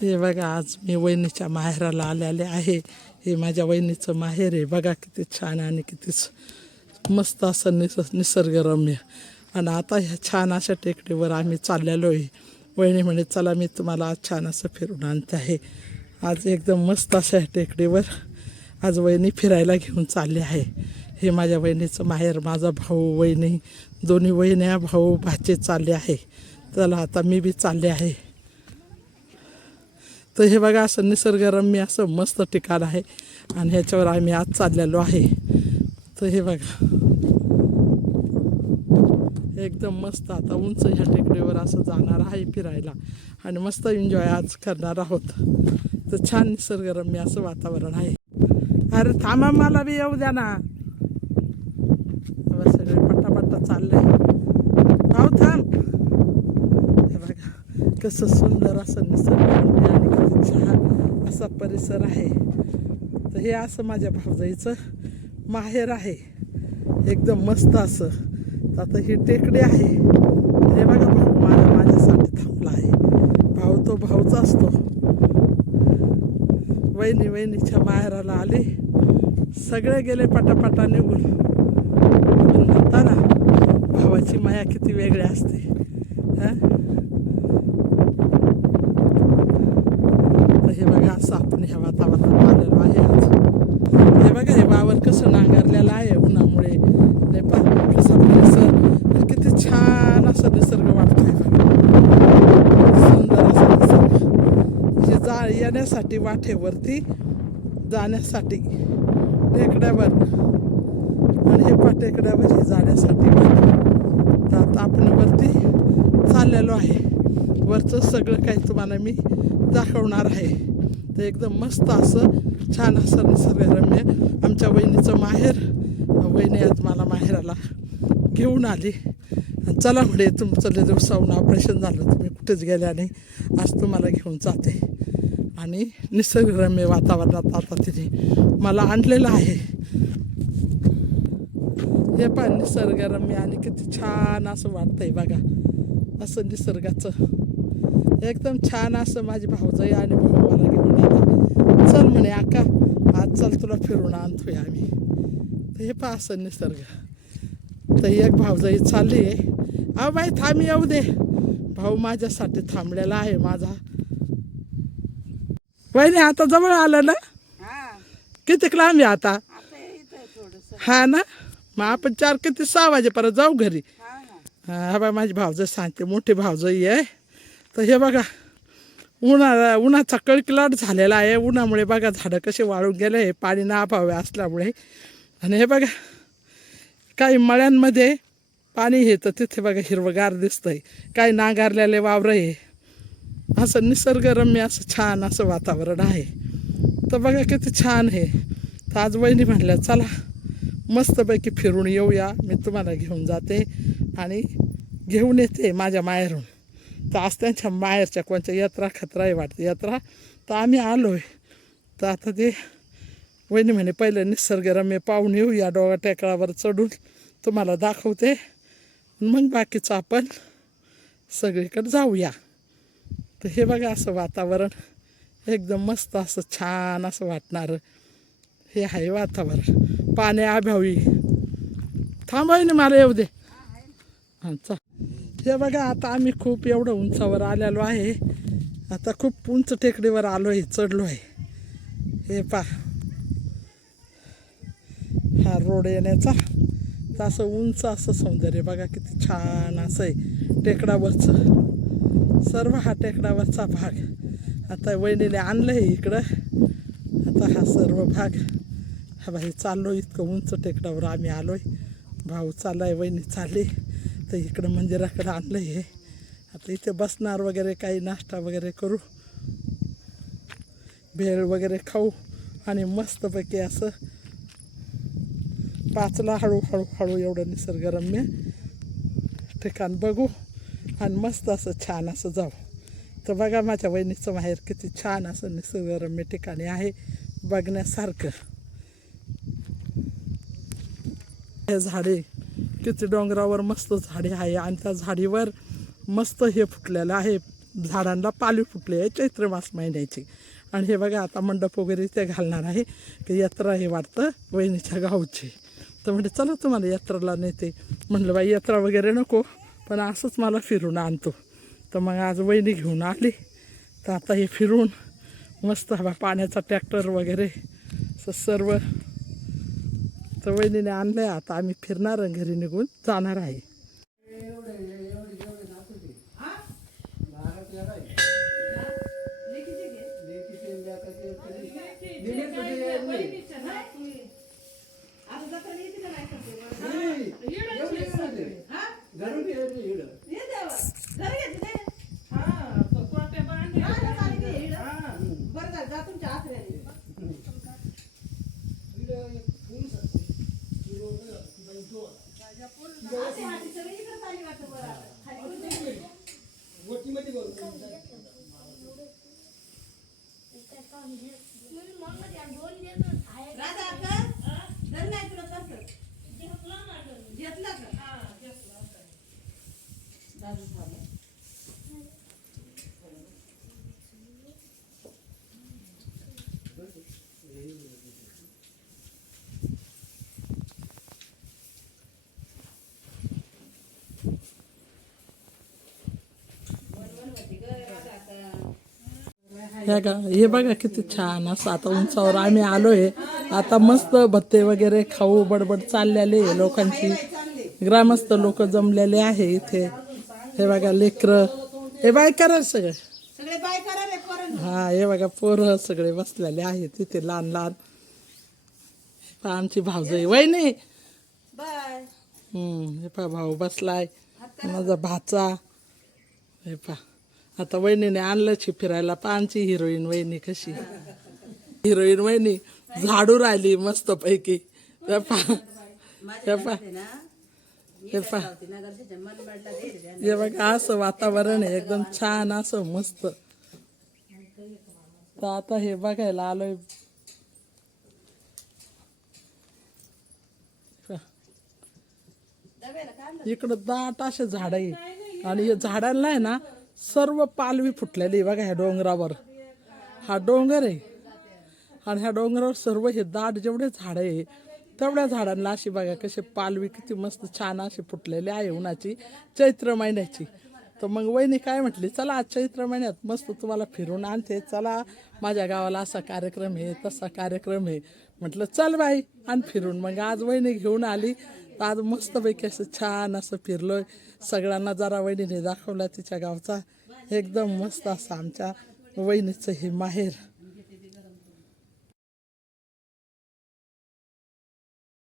हे बघा आज मी वहिनीच्या माहेराला आलेले आहे. हे माझ्या वहिनीचं माहेर आहे. बघा किती छान आणि किती मस्त असं निसर्गरम्य. आणि आता ह्या छान अशा टेकडीवर आम्ही चाललेलो आहे. वहिनी म्हणे चला मी तुम्हाला आज छान असं फिरून आणते आहे. आज एकदम मस्त अशा टेकडीवर आज वहिनी फिरायला घेऊन चालली आहे. हे माझ्या वहिनीचं माहेर. माझा भाऊ वहिनी दोन्ही वहिन्या भाऊ भाचे चालले आहे. चला आता मी बी चालले आहे. तर हे बघा असं निसर्गरम्य असं मस्त ठिकाण आहे आणि ह्याच्यावर आम्ही आज चाललेलो आहे. तर हे बघा एकदम मस्त आता उंच ह्या टेकडीवर असं जाणार आहे फिरायला आणि मस्त एन्जॉय आज करणार आहोत. तर छान निसर्गरम्य असं वातावरण आहे. अरे थांबा मला बी येऊ द्या ना. सगळे पट्टापट्टा चाललंय. पाहू थांब. हे बघा कसं सुंदर असं निसर्गरम्य आणि किती छान असा परिसर आहे. तर हे असं माझ्या भाऊजाईचं माहेर आहे. एकदम मस्त असं. तर आता ही टेकडी आहे. हे बघा भाऊ माझ्यासाठी थांबला आहे. भाऊ तो भाऊचा असतो. वहिनीच्या माहेराला आले. सगळे गेले पटापटा निघून. पण म्हणताना भावाची माया किती वेगळी असते. तर हे बघा असं आपण ह्या वातावरणात आलेलो आहे आज. हे बघा हे वावर कसं नांगरलेलं आहे उन्हामुळे. हे पहा कसा परिसर किती छान असं निसर्ग वाटतोय बघा. सुंदर असा निसर्ग. हे येण्यासाठी वाटेवरती जाण्यासाठी टेकड्यावर आणि हे टेकड्यावर हे जाण्यासाठी तर आता आपण वरती चाललेलो आहे. वरचं सगळं काही तुम्हाला मी दाखवणार आहे. तर एकदम मस्त असं छान असं निसर्गरम्य आमच्या वहिनीचं माहेर. वहिनी आज मला माहेराला घेऊन आली. चला म्हणे तुमचं लय दिवसाहून ऑपरेशन झालं तुम्ही कुठेच गेल्या नाही. आज तुम्हाला घेऊन जाते आणि निसर्गरम्य वातावरणात आता तिने मला आणलेलं आहे. हे पण निसर्गरम्य आणि किती छान असं वाटतंय बघा. असं निसर्गाचं एकदम छान असं माझी भाऊजाई आणि भाऊ मला घेऊन आला. चल म्हणे आका आज चल तुला फिरून आणतोय आम्ही. तर हे पहा असं निसर्ग. तर एक भाऊजाई चालली आहे. अहो बाई थांब येऊ दे. भाऊ माझ्यासाठी थांबलेला आहे माझा. वहिनी आता जवळ आलं ना. किती लांब आहे आता. हा ना मग आपण 4 किती 6 वाजेपर्यंत जाऊ घरी. हा बा माझी भावजय सांगते मोठी भावजई आहे. तर हे बघा उन्हाचा कळकलाट झालेला आहे. उन्हामुळे बघा झाडं कसे वाळून गेले आहे पाणी ना अभावी असल्यामुळे. आणि हे बघा काही मळ्यांमध्ये पाणी हे तर तिथे बघा हिरवगार दिसतंय. काही नांगारलेले वावरं आहे. असं निसर्गरम्य असं छान असं वातावरण आहे. तर बघा किती छान आहे. तर आज वहिनी म्हणल्या चला मस्तपैकी फिरून येऊया. मी तुम्हाला घेऊन जाते आणि घेऊन येते माझ्या माहेरून. तर आज त्यांच्या माहेरच्या कोणत्या यात्रा खतरा आहे वाटते यात्रा. तर आम्ही आलो आहे. तर आता ते वहिनी म्हणे पहिलं निसर्गरम्य पाहून येऊ. या डोंगर टेकडावर चढून तुम्हाला दाखवते मग बाकीचं आपण सगळीकडे जाऊया. तर हे बघा असं वातावरण एकदम मस्त असं छान असं वाटणारं हे आहे वातावरण. पाण्याअभावी थांबाय ना मला येऊ दे. हां चा हे बघा आता आम्ही खूप एवढं उंचावर आलेलो आहे. आता खूप उंच टेकडीवर आलो आहे चढलो आहे. हे पा हा रोड येण्याचा. तर असं उंच असं सौंदर्य बघा किती छान असं आहे टेकडावरचं. सर्व हा टेकडावरचा भाग आता वहिनीने आणलं आहे इकडं. आता हा सर्व भाग हा बाई चाललो इतकं उंच टेकडावर आम्ही आलो आहे. भाऊ चालला आहे वहिनी चालली. तर इकडं मंदिराकडं आणलं आहे. आता इथे बसणार वगैरे काही नाश्ता वगैरे करू भेळ वगैरे खाऊ आणि मस्तपैकी असं 5ला हळूहळू एवढं निसर्गरम्य ठिकाण बघू आणि मस्त असं छान असं जाऊ. तर बघा माझ्या वहिनीचं माहेर किती छान असं निसर्गरम्य ठिकाणी आहे बघण्यासारखं. हे झाडे किती डोंगरावर मस्त झाडे आहे आणि त्या झाडीवर मस्त हे फुटलेलं आहे झाडांना पालवी फुटली आहे चैत्र मास महिन्याची. आणि हे बघा आता मंडप वगैरे ते घालणार आहे की यात्रा हे वाटतं वहिनीच्या गावची. तर म्हणजे चला तुम्हाला यात्राला नेते. म्हणलं बाई यात्रा वगैरे नको, पण असंच मला फिरून आणतो. तर मग आज वहिनी घेऊन आली. तर आता हे फिरून मस्त हवा पाण्याचा ट्रॅक्टर वगैरे असं सर्व तर वहिनीने आणलं आहे. आता आम्ही फिरणार आणि घरी निघून जाणार आहे. हे बघा किती छान असं आता उंचावर आम्ही आलोय. आता मस्त भत्ते वगैरे खाऊ बडबड चाललेले लोकांची. ग्रामस्थ लोक जमलेले आहे इथे. हे बघा लेकरं हे बाय करा सगळे हा. हे बघा पोरं सगळे बसलेले आहेत तिथे लहान लहान. आमची भावजई वहिनी हे पा भाऊ बसलाय माझा भाचा. हे पा आता वहिनीने आणलंच फिरायला. पानची हिरोईन वहिनी कशी. हिरोईन वहिनी झाडू राहिली मस्त पैकी. हे पा हे बघा असं वातावरण आहे एकदम छान असं मस्त. तर आता हे बघायला आलोय. इकडं दाट असे झाड आहे आणि हे झाडांना आहे ना सर्व पालवी फुटलेली. बघा ह्या डोंगरावर हा डोंगर आहे आणि ह्या डोंगरावर सर्व हे दाट जेवढे झाड आहे तेवढ्या झाडांना अशी बघा कसे पालवी किती मस्त छान अशी फुटलेली आहे उन्हाची चैत्र महिन्याची. तर मग वहिनी काय म्हटली चला आज चैत्र महिन्यात मस्त तुम्हाला फिरून आणते. चला माझ्या गावाला असा कार्यक्रम आहे तसा कार्यक्रम आहे. म्हटलं चल बाई आणि फिरून. मग आज वहिनी घेऊन आली. तर आज मस्तपैकी असं छान असं फिरलोय. सगळ्यांना जरा वहिनीने दाखवला तिच्या गावचा. एकदम मस्त असं आमच्या वहिनीचं हे माहेर.